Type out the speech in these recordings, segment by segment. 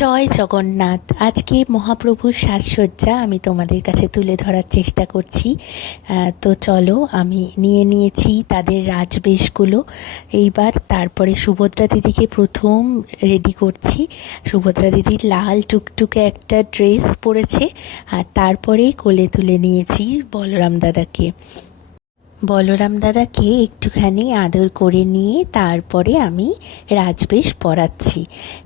জয় জগন্নাথ। আজকে মহাপ্রভুর সাজসজ্জা আমি তোমাদের কাছে তুলে ধরার চেষ্টা করছি। তো চলো, আমি নিয়েছি তাদের রাজবেশগুলো। এইবার তারপরে সুভদ্রা দিদিকে প্রথম রেডি করছি। সুভদ্রা দিদি লাল টুকটুকে একটা ড্রেস পরেছে, আর তারপরে কোলে তুলে নিয়েছি বলরাম দাদাকে। বলরাম দাদাকে একটুখানি আদর করে নিয়ে তারপরে আমি রাজবেশ পরাচ্ছি।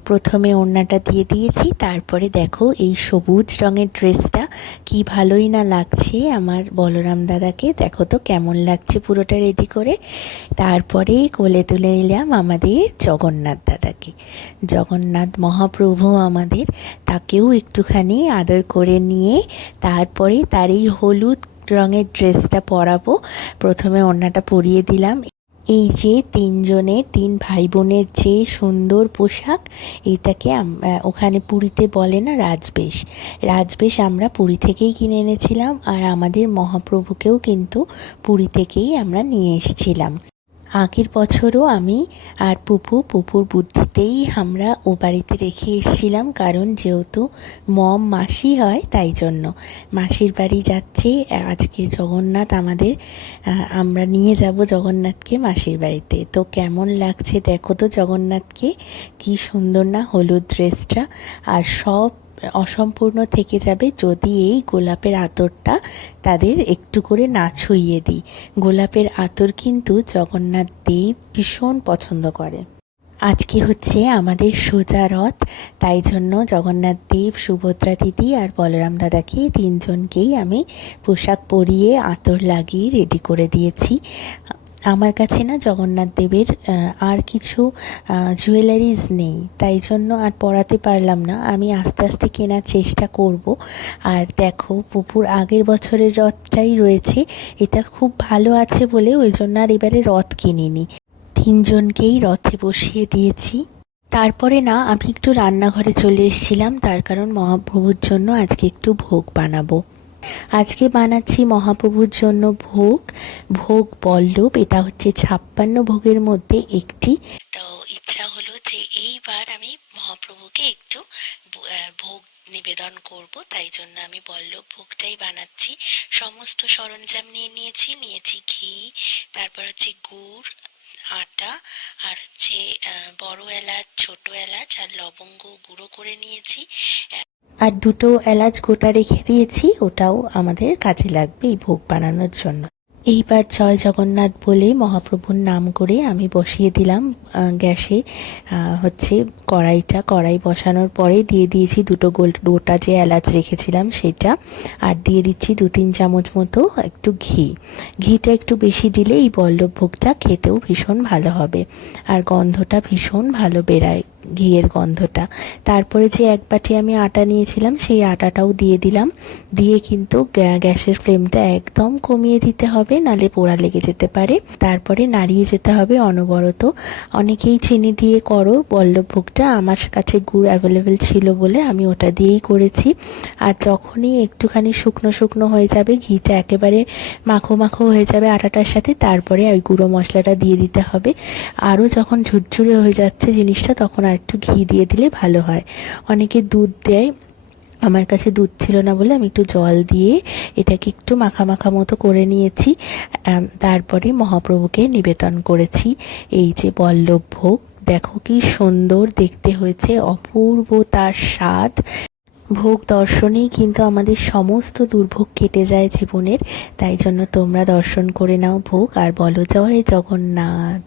প্রথমে ওড়নাটা দিয়ে দিয়েছি, তারপরে দেখো এই সবুজ রঙের ড্রেসটা কি ভালোই না লাগছে আমার বলরাম দাদাকে। দেখো তো কেমন লাগছে পুরোটা রেডি করে। তারপরে কোলে তুলে নিলাম আমাদের জগন্নাথ দাদাকে। জগন্নাথ মহাপ্রভু আমাদের, তাকেও একটুখানি আদর করে নিয়ে তারপরে তার এই হলুদ রঙের ড্রেসটা পরাবো। প্রথমে ওড়নাটা পরিয়ে দিলাম। এই যে তিন ভাই বোনের যে সুন্দর পোশাক, এটাকে ওখানে পুরীতে বলে না রাজবেশ। রাজবেশ আমরা পুরী থেকেই কিনে এনেছিলাম, আর আমাদের মহাপ্রভুকেও কিন্তু পুরী থেকেই আমরা নিয়ে এসেছিলাম। আগের বছরও আমি আর পুপুর বুদ্ধিতেই আমরা ও বাড়িতে রেখে এসেছিলাম, কারণ যেহেতু মম মাসি হয় তাই জন্য মাসির বাড়ি যাচ্ছে আজকে জগন্নাথ আমাদের। আমরা নিয়ে যাব জগন্নাথকে মাসির বাড়িতে। তো কেমন লাগছে দেখো তো জগন্নাথকে, কি সুন্দর না হলুদ ড্রেসটা। আর সব অসম্পূর্ণ থেকে যাবে যদি এই গোলাপের আতরটা তাদের একটু করে না ছুঁইয়ে দিই। গোলাপের আতর কিন্তু জগন্নাথ দেব ভীষণ পছন্দ করে। আজকে হচ্ছে আমাদের সোজা রথ, তাই জন্য জগন্নাথ দেব, সুভদ্রা দিদি আর বলরাম দাদাকে তিনজনকেই আমি পোশাক পরিয়ে আতর লাগিয়ে রেডি করে দিয়েছি। আমার কাছে না জগন্নাথ দেবের আর কিছু জুয়েলারিজ নেই, তাই জন্য আর পরাতে পারলাম না। আমি আস্তে আস্তে কেনার চেষ্টা করব। আর দেখো পুপুর আগের বছরের রথটাই রয়েছে, এটা খুব ভালো আছে বলে ওই জন্য আর এবারে রথ কিনিনি। তিনজনকেই রথে বসিয়ে দিয়েছি। তারপরে না আমি একটু রান্নাঘরে চলে এসেছিলাম, তার কারণ মহাপ্রভুর জন্য আজকে একটু ভোগ বানাবো। আজকে বানাচ্ছি মহাপ্রভুর জন্য ভোগ বল্লভ। এটা হচ্ছে 56 ভোগের মধ্যে একটি। তো ইচ্ছা হলো যে এইবার আমি মহাপ্রভুকে একটু ভোগ নিবেদন করব, তাই জন্য আমি বল্লভ ভোগটাই বানাচ্ছি। সমস্ত সরঞ্জাম নিয়েছি ঘি, তারপর হচ্ছে গুড়, আটা, আর হচ্ছে বড় এলাচ, ছোট এলাচ আর লবঙ্গ গুঁড়ো করে নিয়েছি। আর দুটো এলাচ গোটা রেখে দিয়েছি, ওটাও আমাদের কাজে লাগবে এই ভোগ বানানোর জন্য। এইবার জয় জগন্নাথ বলে মহাপ্রভুর নাম করে আমি বসিয়ে দিলাম গ্যাসে হচ্ছে কড়াই বসানোর পরে দিয়ে দিয়েছি দুটো গোটা যে এলাচ রেখেছিলাম সেটা, আর দিয়ে দিচ্ছি 2-3 চামচ মতো একটু ঘিটা একটু বেশি দিলে এই বল্লভ ভোগটা খেতেও ভীষণ ভালো হবে, আর গন্ধটা ভীষণ ভালো বেরায়, ঘিয়ের গন্ধটা। তারপরে যে এক বাটি আমি আটা নিয়েছিলাম সেই আটাটাও দিয়ে দিলাম। দিয়ে কিন্তু গ্যাসের ফ্লেমটা একদম কমিয়ে দিতে হবে, নালে পোড়া লেগে যেতে পারে। তারপরে নাড়িয়ে যেতে হবে অনবরত। অনেকেই চিনি দিয়ে করো বল্লভ ভোগটা, আমার কাছে গুড় অ্যাভেলেবেল ছিল বলে আমি ওটা দিয়েই করেছি। আর যখনই একটুখানি শুকনো হয়ে যাবে, ঘিটা একেবারে মাখো হয়ে যাবে আটাটার সাথে, তারপরে ওই গুঁড়ো মশলাটা দিয়ে দিতে হবে। আরও যখন ঝুরঝুরে হয়ে যাচ্ছে জিনিসটা, তখন আর একটু ঘি দিয়ে দিলে ভালো হয়। অনেকে দুধ দেয়, আমার কাছে দুধ ছিল না বলে আমি একটু জল দিয়ে এটাকে একটু মাখা মতো করে নিয়েছি। তারপরে মহাপ্রভুকে নিবেদন করেছি এই যে বল্লভ ভোগ। দেখো কি সুন্দর দেখতে হয়েছে, অপূর্ব তার স্বাদ। ভোগ দর্শনেই কিন্তু আমাদের সমস্ত দুর্ভোগ কেটে যায় জীবনের, তাই জন্য তোমরা দর্শন করে নাও ভোগ, আর বলো জয় জগন্নাথ।